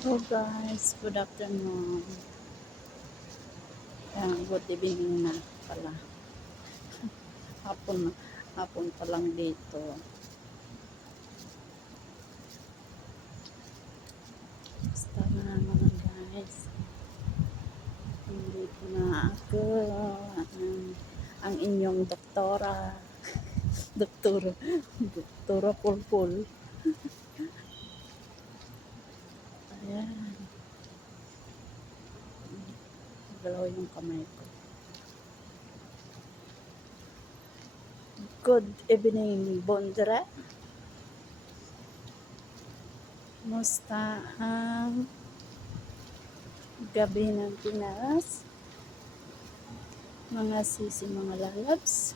Hello guys, good afternoon. Good evening na pala. Hapon, hapon pa lang dito. Basta na mga guys. Nandito na ako. Ang inyong doktora. Doktora. Doktora Pulpul. Ayan. Galaw yung kamay ko. Good evening, Bondra. Musta ang gabi ng Pinas? Mga sisi, mga lalabs.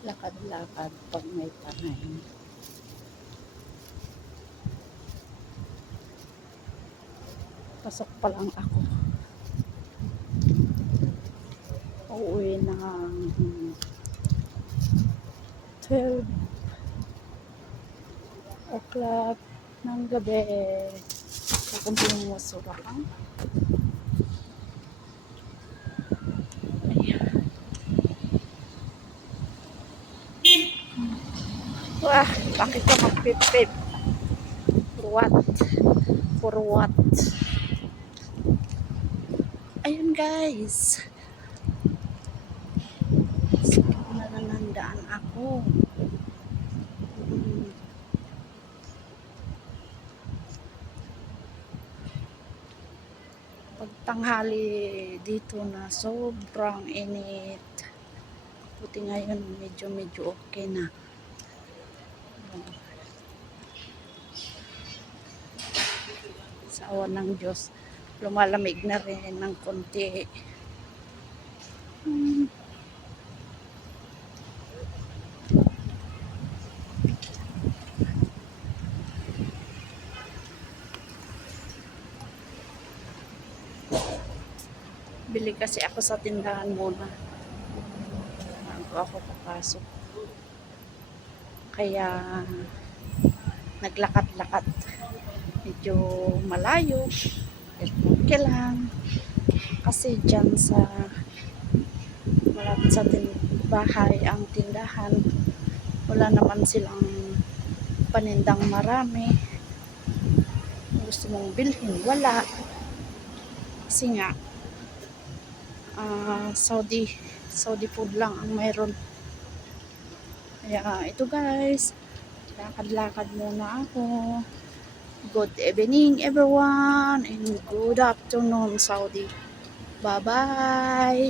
Lakad-lakad pag may panay. Pasok pa lang ako. Uuwi ng 12 o'clock ng gabi. Kakunting musura lang. Ayan. Wah, bakit ka magpipip? For what? For what? Ayun guys. Sakit na nanandaan ako. Pagtanghali dito na sobrang init. Buti ngayon medyo okay na. Sa awa ng Diyos, lumalamig na rin ng konti. Bili kasi ako sa tindahan muna bago ako papasok. Kaya naglakad-lakad. Medyo malayo. Okay lang. Kasi dyan sa malapit sa bahay ang tindahan, wala naman silang panindang marami. Gusto mong bilhin, wala. Kasi nga Saudi food lang ang mayroon. Kaya ito guys, lakad-lakad muna ako. Good evening everyone and good afternoon Saudi. Bye bye.